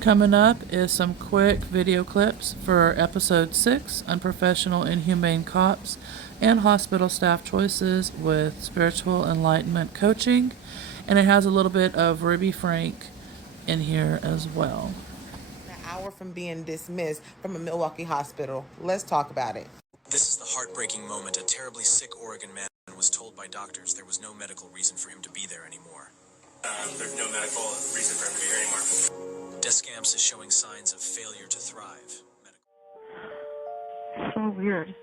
Coming up is some quick video clips for episode 6, Unprofessional, Inhumane Cops and Hospital Staff Choices with Spiritual Enlightenment Coaching. And it has a little bit of Ruby Frank in here as well. An hour from being dismissed from a Milwaukee hospital. Let's talk about it. This is the heartbreaking moment a terribly sick Oregon man was told by doctors there was no medical reason for him to be there anymore. There's no medical reason for him to be here anymore. Descamps is showing signs of failure to thrive. So weird.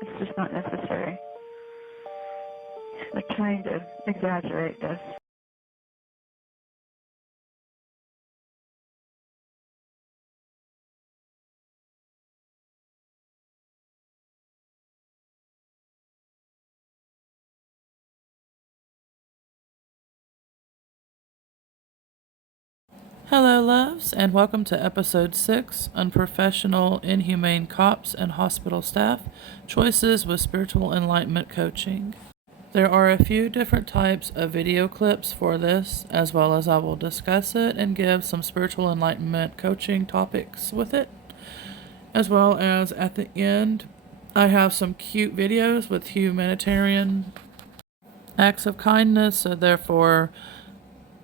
It's just not necessary. They're trying to exaggerate this. Hello, loves, and welcome to episode 6, Unprofessional, Inhumane Cops and Hospital Staff Choices with Spiritual Enlightenment Coaching. There are a few different types of video clips for this, as well as I will discuss it and give some spiritual enlightenment coaching topics with it. As well as at the end, I have some cute videos with humanitarian acts of kindness, so therefore,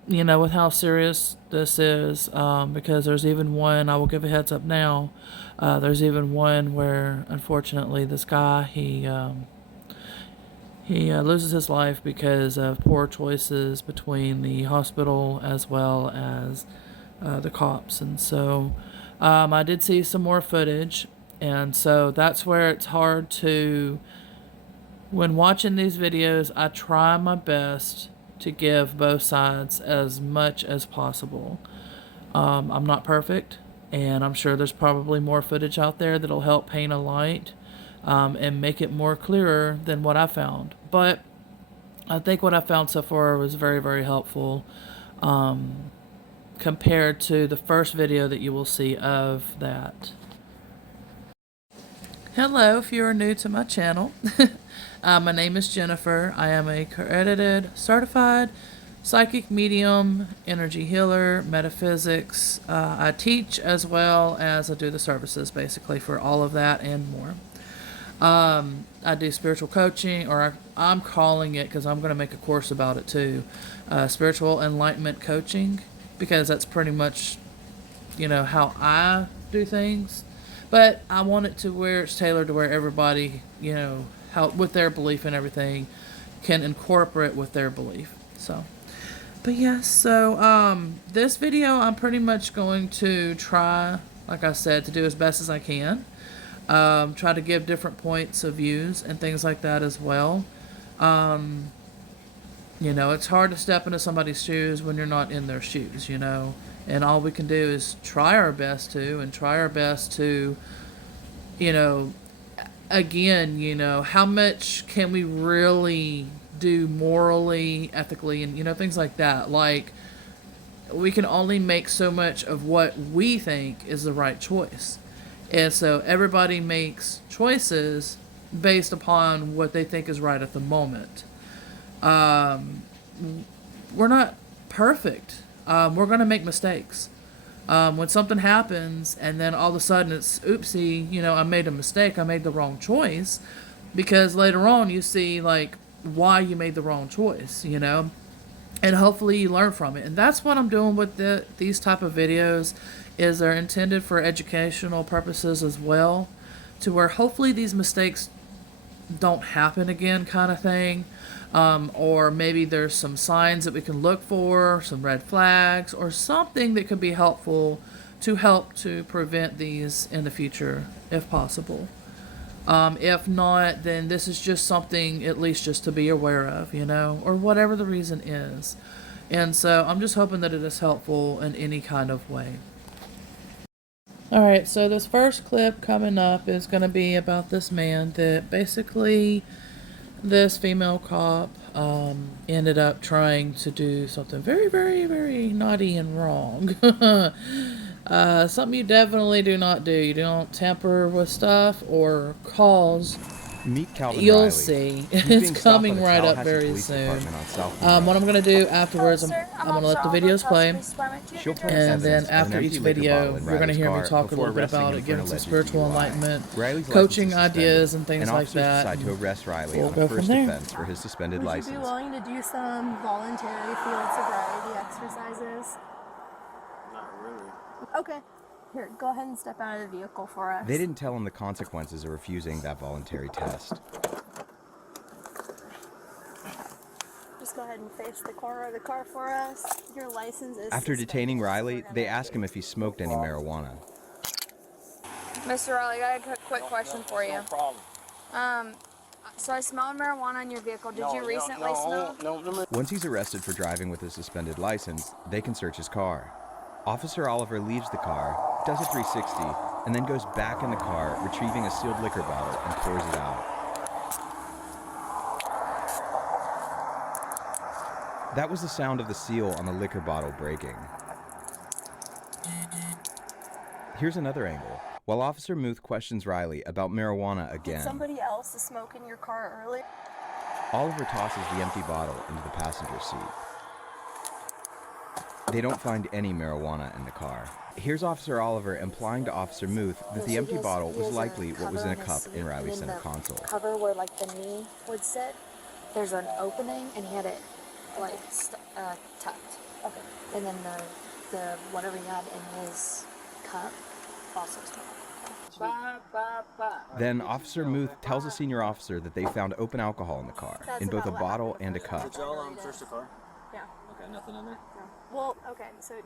with how serious this is, because there's even one, I will give a heads up now, there's even one where, unfortunately, this guy, he loses his life because of poor choices between the hospital as well as the cops. And so I did see some more footage, and so that's where it's hard to, when watching these videos, I try my best to give both sides as much as possible. I'm not perfect, and I'm sure there's probably more footage out there that'll help paint a light and make it more clearer than what I found. But I think what I found so far was very, very helpful compared to the first video that you will see of that. Hello, if you are new to my channel. My name is Jennifer. I am a accredited, certified psychic medium, energy healer, metaphysics. I teach as well as I do the services basically for all of that and more. I do spiritual coaching, or I'm calling it, because I'm going to make a course about it too, spiritual enlightenment coaching, because that's pretty much, how I do things. But I want it to where it's tailored to where everybody, how with their belief and everything, can incorporate with their belief. So, but yes, so this video I'm pretty much going to try, like I said, to do as best as I can. Try to give different points of views and things like that as well. It's hard to step into somebody's shoes when you're not in their shoes, and all we can do is try our best to, again, how much can we really do morally, ethically, and, things like that. Like, we can only make so much of what we think is the right choice. And so everybody makes choices based upon what they think is right at the moment. We're not perfect. We're going to make mistakes. When something happens and then all of a sudden it's, oopsie, I made a mistake. I made the wrong choice. Because later on you see, like, why you made the wrong choice, and hopefully you learn from it. And that's what I'm doing with these type of videos, is they're intended for educational purposes as well, to where hopefully these mistakes don't happen again, kind of thing. Or maybe there's some signs that we can look for, some red flags, or something that could be helpful to help to prevent these in the future, if possible. If not, then this is just something at least just to be aware of, or whatever the reason is. And so I'm just hoping that it is helpful in any kind of way. Alright, so this first clip coming up is going to be about this man that basically, this female cop ended up trying to do something very, very, very naughty and wrong. Something you definitely do not do. You don't tamper with stuff or cause Meet Calvin You'll Riley. see. He's being It's stopped coming by the right up Tallahassee very Police soon. Department on South What Monroe. I'm going to do afterwards, I'm going to let the videos play. She'll place And then evidence of an after empty each liquor video, bottle in you're going to Riley's hear me car talk a before little bit arresting about him it, for give an some alleged spiritual DUI. enlightenment, Riley's license coaching is suspended, ideas, and things and like officers that. decide to arrest Riley We'll on go a from first there. offense for his suspended Would license. you be willing to do some voluntary field sobriety exercises? Not really. Okay. Here, go ahead and step out of the vehicle for us. They didn't tell him the consequences of refusing that voluntary test. Just go ahead and face the corner of the car for us. Your license is After suspended, detaining so Riley, we're gonna- they ask him if he smoked any marijuana. Mr. Riley, I got a quick question for you. No problem. So I smelled marijuana in your vehicle. Did you recently smell? No. Once he's arrested for driving with a suspended license, they can search his car. Officer Oliver leaves the car, does a 360, and then goes back in the car, retrieving a sealed liquor bottle and pours it out. That was the sound of the seal on the liquor bottle breaking. Here's another angle. While Officer Muth questions Riley about marijuana Did again, somebody else smoke in your car earlier? Oliver tosses the empty bottle into the passenger seat. They don't find any marijuana in the car. Here's Officer Oliver implying to Officer Muth that the empty bottle was likely what was in a cup in Riley's center console. Cover where like the knee would sit. There's an opening, and he had it like tucked. Okay. And then the whatever he had in his cup also smelled. Then Officer Muth tells a senior officer that they found open alcohol in the car, in both a bottle and a cup. Did y'all search the car? Yeah. Okay, nothing in there? No. Well, okay, so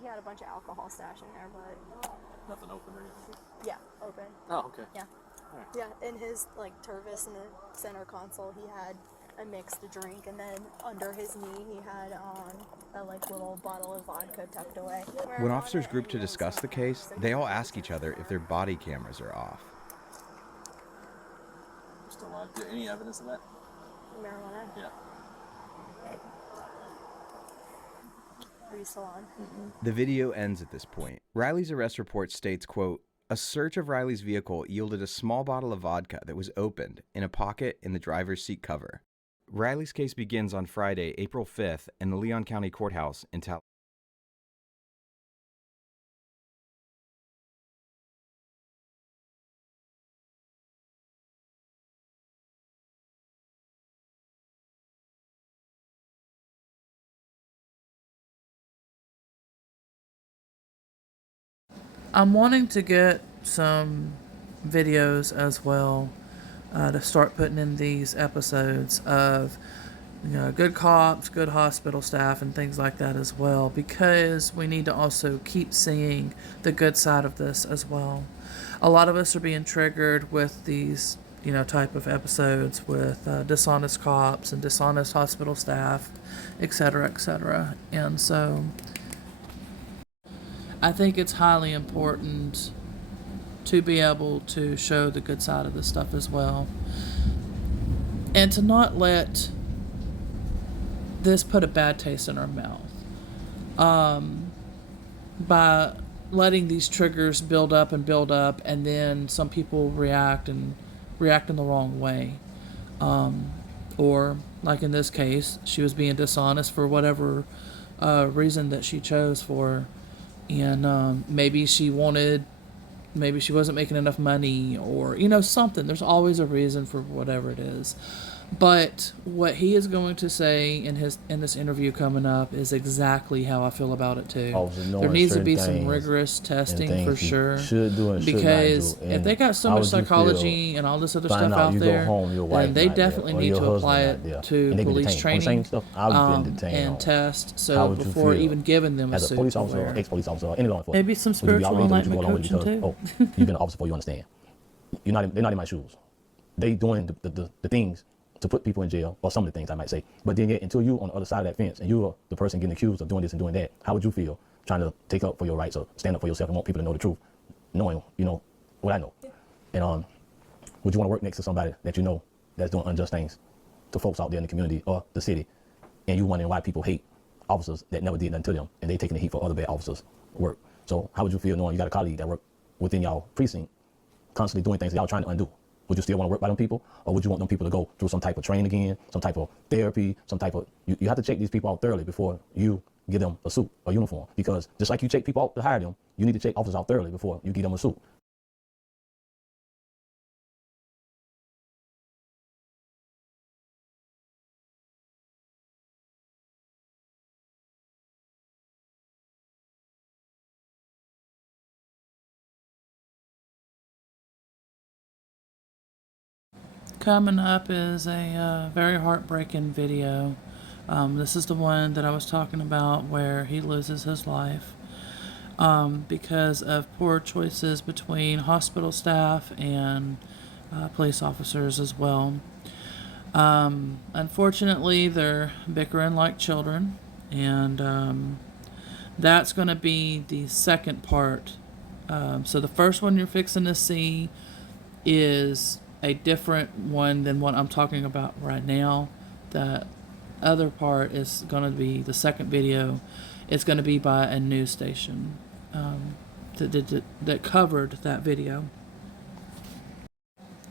he had a bunch of alcohol stashed in there, but Nothing open or anything? yeah, open. Oh, okay. Yeah. Alright. Yeah, in his like Tervis in the center console, he had a mixed drink, and then under his knee, he had a like little bottle of vodka tucked away. When officers group to discuss the case, they all ask each other if their body cameras are off. Still on. Any evidence of that? Marijuana. Yeah. Are you still on? The video ends at this point. Riley's arrest report states, quote, "A search of Riley's vehicle yielded a small bottle of vodka that was opened in a pocket in the driver's seat cover." Riley's case begins on Friday, April 5th in the Leon County Courthouse in Tallahassee. I'm wanting to get some videos as well to start putting in these episodes of good cops, good hospital staff, and things like that as well, because we need to also keep seeing the good side of this as well. A lot of us are being triggered with these type of episodes with dishonest cops and dishonest hospital staff, etc., etc. And so I think it's highly important to be able to show the good side of this stuff as well. And to not let this put a bad taste in our mouth. By letting these triggers build up, and then some people react in the wrong way. Or, like in this case, she was being dishonest for whatever reason that she chose for. And maybe she wasn't making enough money, or something. There's always a reason for whatever it is. But what he is going to say in this interview coming up is exactly how I feel about it too. There needs to be some rigorous testing for sure. Because if they got so much psychology and all this other stuff out there, then they definitely need to apply it to police training and test. So before even giving them a suit, police officer, ex-police officer, any law enforcement, maybe some spiritual enlightenment coaching too. You've been an officer before, you understand. They're not in my shoes. They doing the things to put people in jail, or some of the things I might say. But then yet, until you on the other side of that fence, and you're the person getting accused of doing this and doing that, how would you feel trying to take up for your rights or stand up for yourself and want people to know the truth, knowing, what I know? And would you want to work next to somebody that you know that's doing unjust things to folks out there in the community or the city, and you wondering why people hate officers that never did nothing to them, and they taking the heat for other bad officers' work? So how would you feel knowing you got a colleague that work within y'all precinct, constantly doing things that y'all trying to undo, would you still want to work by them people? Or would you want them people to go through some type of training again, some type of therapy, some type of, you have to check these people out thoroughly before you give them a suit or uniform. Because just like you check people out to hire them, you need to check officers out thoroughly before you give them a suit. Coming up is a very heartbreaking video. This is the one that I was talking about where he loses his life because of poor choices between hospital staff and police officers as well. Unfortunately, they're bickering like children, and that's going to be the second part. So the first one you're fixing to see is a different one than what I'm talking about right now. The other part is going to be the second video. It's going to be by a news station that covered that video.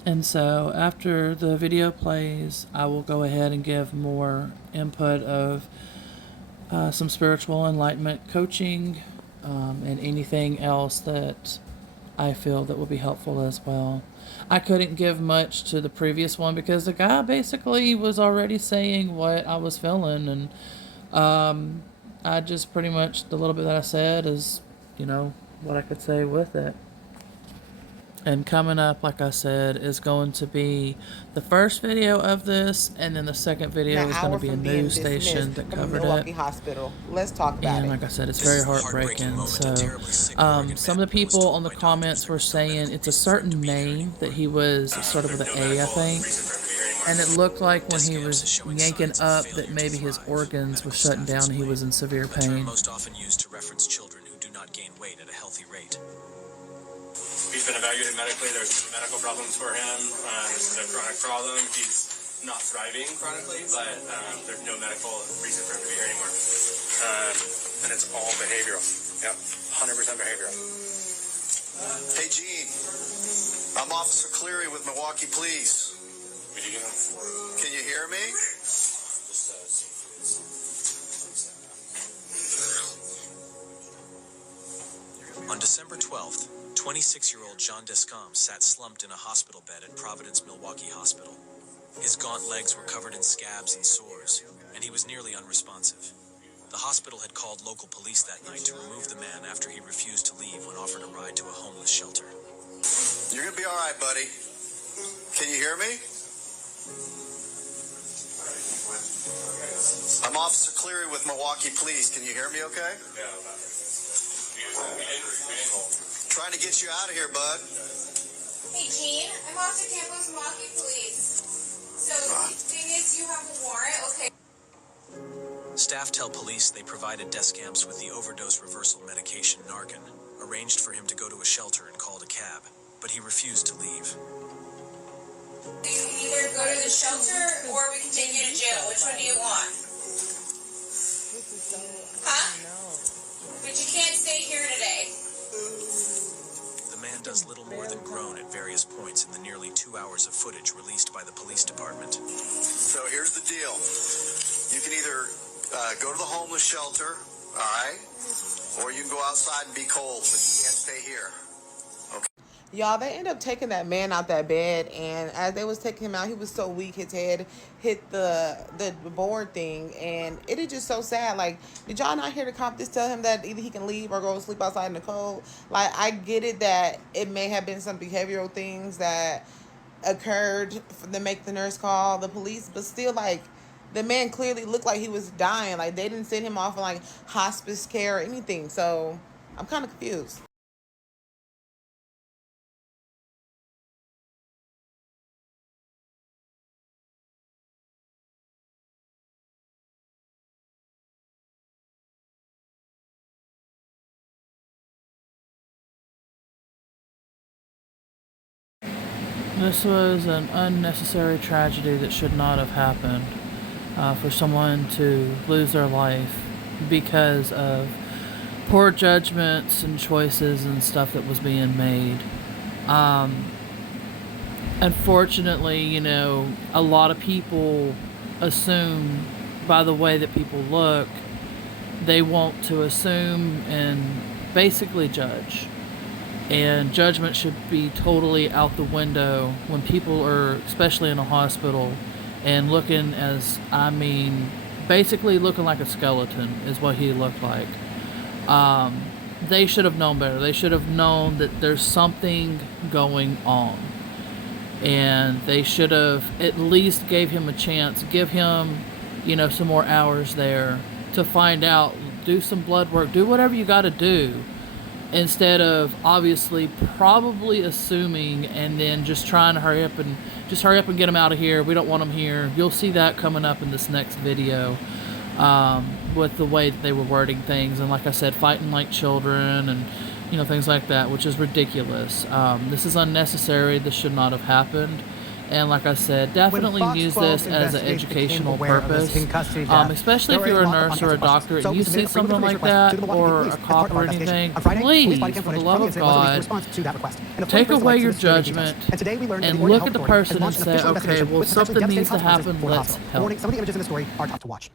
And so after the video plays, I will go ahead and give more input of some spiritual enlightenment coaching and anything else that I feel that will be helpful as well. I couldn't give much to the previous one because the guy basically was already saying what I was feeling, and I just pretty much, the little bit that I said is, what I could say with it. And coming up, like I said, is going to be the first video of this, and then the second video is going to be a news station that covered Milwaukee it. Hospital. Let's talk about And it. like I said, it's very heartbreaking. So, some of the people on the comments were saying it's a certain name that he was started with an A, I think. And it looked like when he was yanking up that maybe his organs were shutting down and he was in severe pain. Most often used to reference children who do not gain weight at a healthy rate. He's been evaluated medically. There's medical problems for him. This is a chronic problem. He's not thriving chronically, but there's no medical reason for him to be here anymore. And it's all behavioral. Yep, 100% behavioral. Hey, Gene. I'm Officer Cleary with Milwaukee Police. Can you hear me? On December 12th, 26-year-old Jean Descamps sat slumped in a hospital bed at Providence Milwaukee Hospital. His gaunt legs were covered in scabs and sores, and he was nearly unresponsive. The hospital had called local police that night to remove the man after he refused to leave when offered a ride to a homeless shelter. You're gonna be all right, buddy. Can you hear me? I'm Officer Cleary with Milwaukee Police. Can you hear me okay? Trying to get you out of here, bud. Hey, Gene, I'm Officer Campos, Milwaukee Police. So, the thing is, you have a warrant, okay? Staff tell police they provided Descamps with the overdose reversal medication Narcan, arranged for him to go to a shelter and called a cab, but he refused to leave. You can either go to the shelter or we can take you to jail. Which one do you want? Huh? But you can't stay here today. The man does little more than groan at various points in the nearly 2 hours of footage released by the police department. So here's the deal. You can either go to the homeless shelter, all right? Or you can go outside and be cold, but you can't stay here. Y'all, they end up taking that man out that bed, and as they was taking him out, he was so weak, his head hit the board thing, and it is just so sad. Like, did y'all not hear the cop just tell him that either he can leave or go sleep outside in the cold? Like, I get it that it may have been some behavioral things that occurred to make the nurse call the police, but still, like, the man clearly looked like he was dying. Like, they didn't send him off in, like, hospice care or anything, so I'm kind of confused. This was an unnecessary tragedy that should not have happened for someone to lose their life because of poor judgments and choices and stuff that was being made. unfortunately, a lot of people assume by the way that people look, they want to assume and basically judge. And judgment should be totally out the window when people are, especially in a hospital, and looking basically looking like a skeleton is what he looked like. They should have known better. They should have known that there's something going on. And they should have at least gave him a chance, give him, some more hours there to find out, do some blood work, do whatever you got to do, instead of obviously probably assuming and then just trying to hurry up and get him out of here. We don't want him here. You'll see that coming up in this next video, with the way that they were wording things, and like I said, fighting like children and things like that, which is ridiculous. This is unnecessary. This should not have happened. And like I said, definitely use this as an educational purpose, especially if you're a nurse or a doctor and you see something like that, or a cop or anything, please, for the love of God, take away your judgment and look at the person and say, okay, well, something needs to happen, let's help. Some of the images in the story are tough to watch.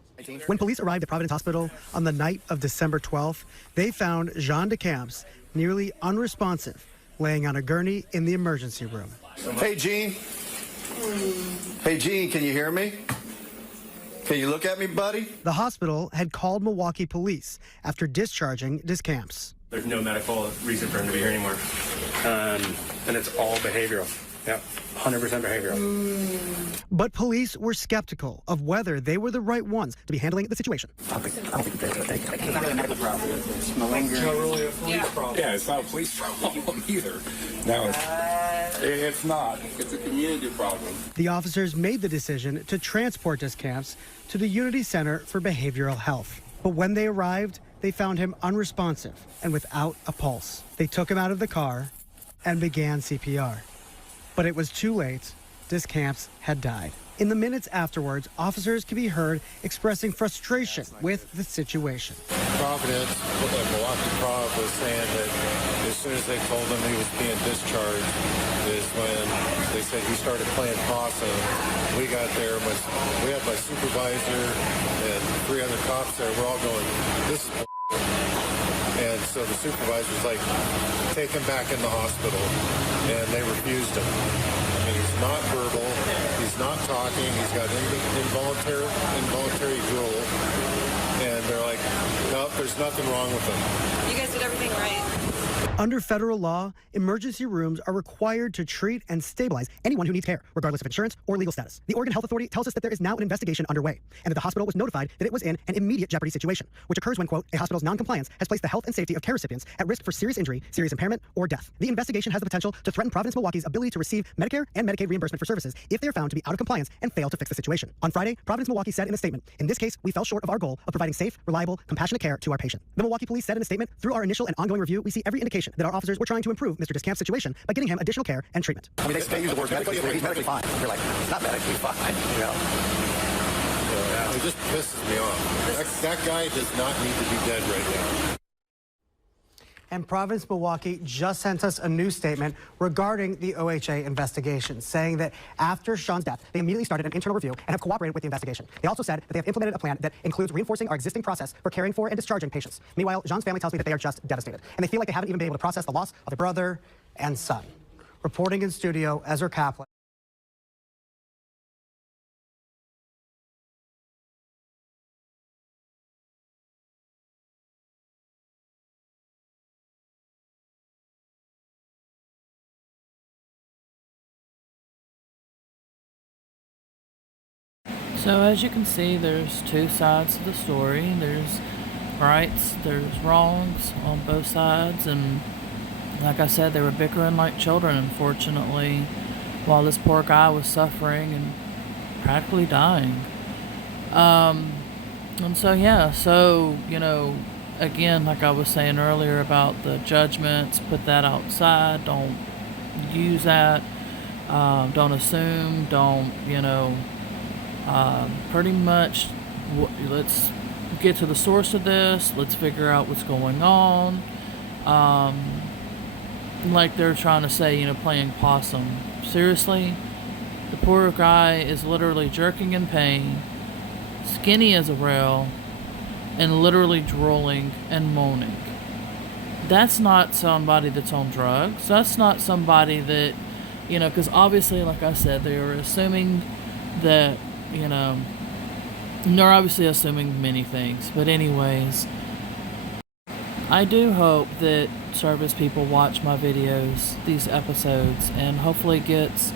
When police arrived at Providence Hospital on the night of December 12th, they found Jean DeCamps nearly unresponsive, laying on a gurney in the emergency room. Hey, Gene. Hey, Gene, can you hear me? Can you look at me, buddy? The hospital had called Milwaukee police after discharging DeCamps. There's no medical reason for him to be here anymore. And it's all behavioral. Yeah, 100% behavioral. But police were skeptical of whether they were the right ones to be handling the situation. It's not really a medical problem. It's malingering. It's not really a police problem. Yeah, it's not a police problem either. No, it's not. It's a community problem. The officers made the decision to transport DeCamps to the Unity Center for Behavioral Health. But when they arrived, they found him unresponsive and without a pulse. They took him out of the car and began CPR. But it was too late. DeCamps had died. In the minutes afterwards, officers could be heard expressing frustration with the situation. Providence, Milwaukee Prov was saying that as soon as they told him he was being discharged is when they said he started playing possum. We got there, we had my supervisor and 3 other cops there. We're all going, this is and so the supervisor's like, take him back in the hospital. And they refused him. I mean, he's not verbal. He's not talking. He's got involuntary drool. And they're like, nope, there's nothing wrong with him. You guys did everything right. Under federal law, emergency rooms are required to treat and stabilize anyone who needs care, regardless of insurance or legal status. The Oregon Health Authority tells us that there is now an investigation underway, and that the hospital was notified that it was in an immediate jeopardy situation, which occurs when, quote, a hospital's noncompliance has placed the health and safety of care recipients at risk for serious injury, serious impairment, or death. The investigation has the potential to threaten Providence, Milwaukee's ability to receive Medicare and Medicaid reimbursement for services if they are found to be out of compliance and fail to fix the situation. On Friday, Providence, Milwaukee said in a statement, in this case, we fell short of our goal of providing safe, reliable, compassionate care to our patient. The Milwaukee police said in a statement, through our initial and ongoing review, we see every indication that our officers were trying to improve Mr. DeCamp's situation by getting him additional care and treatment. I mean, they use the word medically, he's medically fine. You're like, he's not medically fine, It just pisses me off. That guy does not need to be dead right now. And Providence, Milwaukee just sent us a new statement regarding the OHA investigation, saying that after Sean's death, they immediately started an internal review and have cooperated with the investigation. They also said that they have implemented a plan that includes reinforcing our existing process for caring for and discharging patients. Meanwhile, Jean's family tells me that they are just devastated, and they feel like they haven't even been able to process the loss of their brother and son. Reporting in studio, Ezra Kaplan. So as you can see, there's 2 sides to the story. There's rights, there's wrongs on both sides, and like I said, they were bickering like children, unfortunately, while this poor guy was suffering and practically dying. And so, yeah, again, like I was saying earlier about the judgments, put that outside, don't use that, don't assume, don't, pretty much, let's get to the source of this, let's figure out what's going on, like they're trying to say, you know, playing possum. Seriously, the poor guy is literally jerking in pain, skinny as a rail, and literally drooling and moaning. That's not somebody that's on drugs. That's not somebody that, you know, because obviously, like I said, they are assuming that, you know, and they're obviously assuming many things. But anyways, I do hope that service people watch my videos, these episodes, and hopefully gets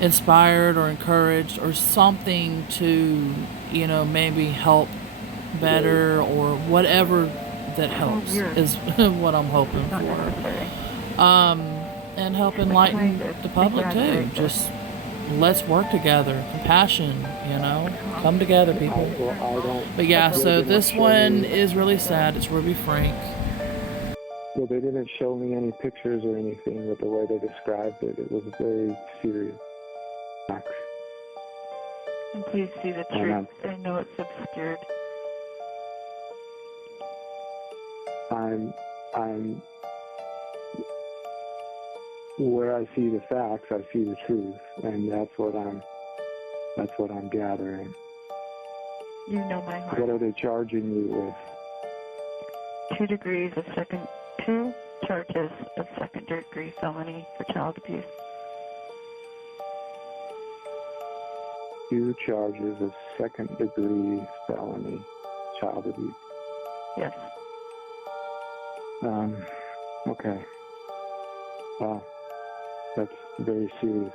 inspired or encouraged or something to, you know, maybe help better or whatever that helps is what I'm hoping for. And help enlighten the public too. Just let's work together. Compassion, you know. Come together, people. But yeah, so this one is really sad. It's Ruby Frank. Well, they didn't show me any pictures or anything, but the way they described it, it was very serious. And please see the truth. I know it's obscured. I'm where I see the facts, I see the truth, and that's what I'm gathering. You know my heart. What are they charging you with? 2 charges of second-degree felony for child abuse. 2 charges of second-degree felony child abuse. Yes. Okay. Wow. That's very serious.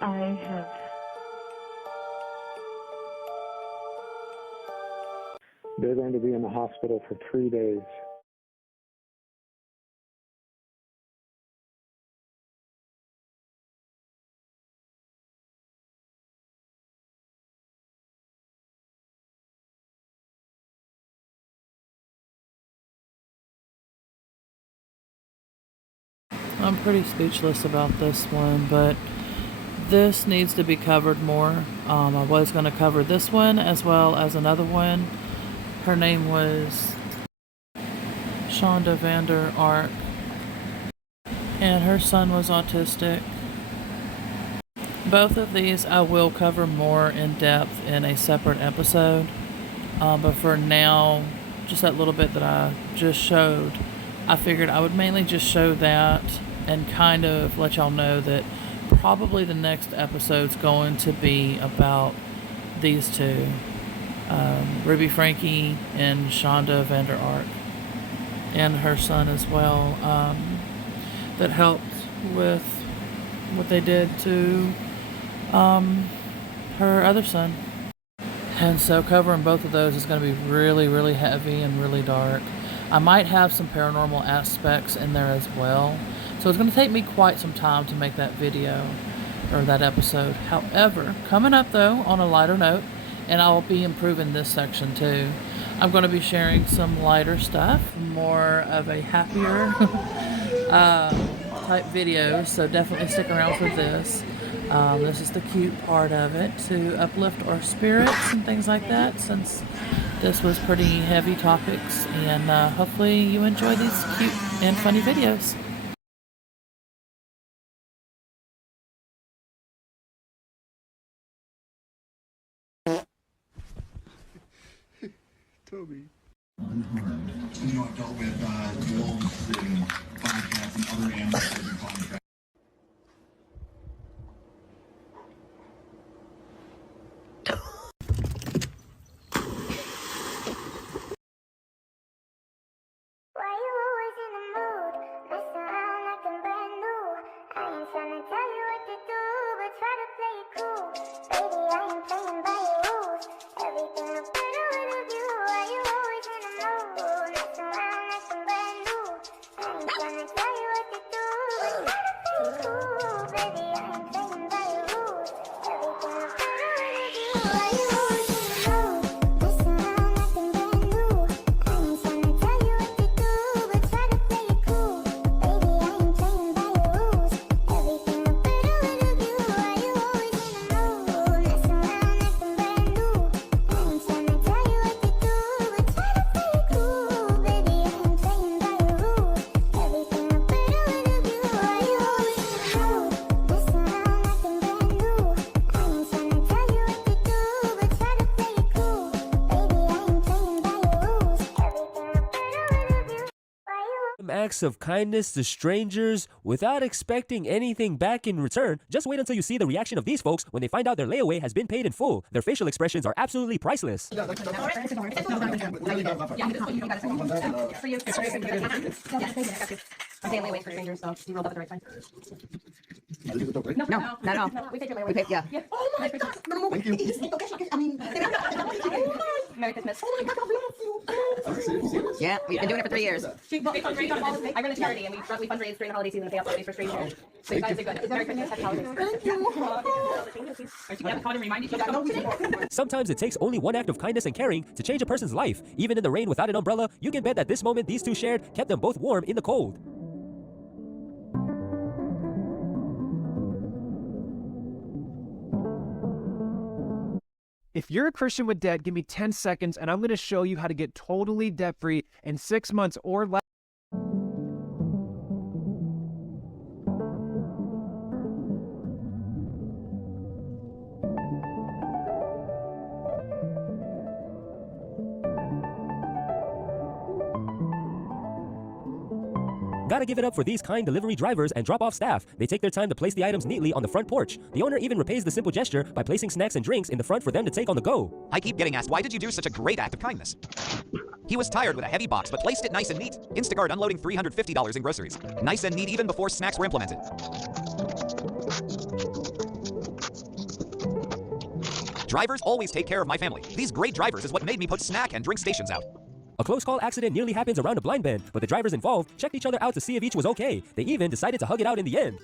I have... They're going to be in the hospital for 3 days. I'm pretty speechless about this one, but this needs to be covered more. I was going to cover this one as well as another one. Her name was Shonda Vander Ark, and her son was autistic. Both of these I will cover more in depth in a separate episode, but for now, just that little bit that I just showed, I figured I would mainly just show that and kind of let y'all know that probably the next episode's going to be about these two, Ruby Frankie and Shonda Vander Ark, and her son as well, that helped with what they did to her other son. And so covering both of those is going to be really, really heavy and really dark. I might have some paranormal aspects in there as well. So it's going to take me quite some time to make that video or that episode. However, coming up though on a lighter note, and I'll be improving this section too, I'm going to be sharing some lighter stuff, more of a happier type video. So definitely stick around for this. This is the cute part of it, to uplift our spirits and things like that, since this was pretty heavy topics, and hopefully you enjoy these cute and funny videos. Toby. Unharmed. You know, I've dealt with wolves and bobcats and other animals that have been contracted. acts of kindness to strangers without expecting anything back in return. Just wait until you see the reaction of these folks when they find out their layaway has been paid in full. Their facial expressions are absolutely priceless. I'm paying layaways for strangers, so you rolled up at the right time. No, not at all. We take your layaway. We pay, yeah. Oh my God. No, thank you. I mean, Merry Christmas. Oh my God, yeah, we've been doing it for 3 years. I run a charity, and we fundraise during the holiday season and pay out for strangers. So you guys are good. Merry Christmas. Happy holidays. Thank you. Sometimes it takes only one act of kindness and caring to change a person's life. Even in the rain without an umbrella, you can bet that this moment these two shared kept them both warm in the cold. If you're a Christian with debt, give me 10 seconds and I'm going to show you how to get totally debt-free in 6 months or less. Gotta give it up for these kind delivery drivers and drop-off staff. They take their time to place the items neatly on the front porch. The owner even repays the simple gesture by placing snacks and drinks in the front for them to take on the go. I keep getting asked, why did you do such a great act of kindness? He was tired with a heavy box, but placed it nice and neat. Instacart unloading $350 in groceries. Nice and neat even before snacks were implemented. Drivers always take care of my family. These great drivers is what made me put snack and drink stations out. A close call accident nearly happens around a blind bend, but the drivers involved checked each other out to see if each was okay. They even decided to hug it out in the end.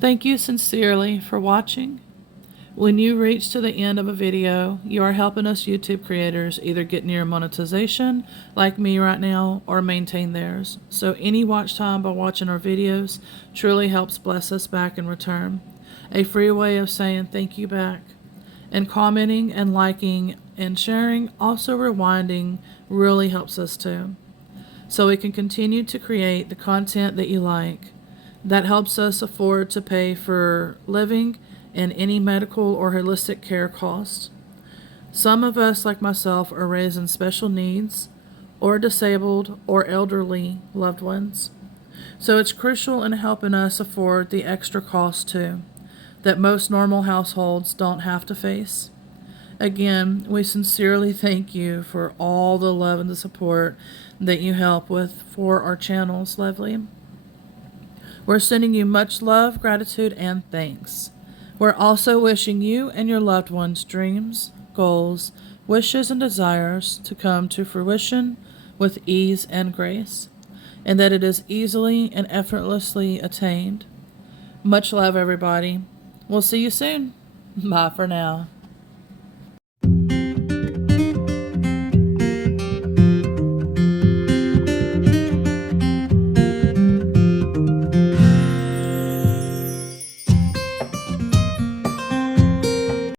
Thank you sincerely for watching. When you reach to the end of a video, you are helping us YouTube creators either get near monetization, like me right now, or maintain theirs. So any watch time by watching our videos truly helps bless us back in return. A free way of saying thank you back. And commenting and liking and sharing, also rewinding, really helps us too. So we can continue to create the content that you like. That helps us afford to pay for living and any medical or holistic care costs. Some of us, like myself, are raising special needs or disabled or elderly loved ones. So it's crucial in helping us afford the extra costs too, that most normal households don't have to face. Again, we sincerely thank you for all the love and the support that you help with for our channels, Lovely. We're sending you much love, gratitude, and thanks. We're also wishing you and your loved ones' dreams, goals, wishes, and desires to come to fruition with ease and grace, and that it is easily and effortlessly attained. Much love, everybody. We'll see you soon. Bye for now.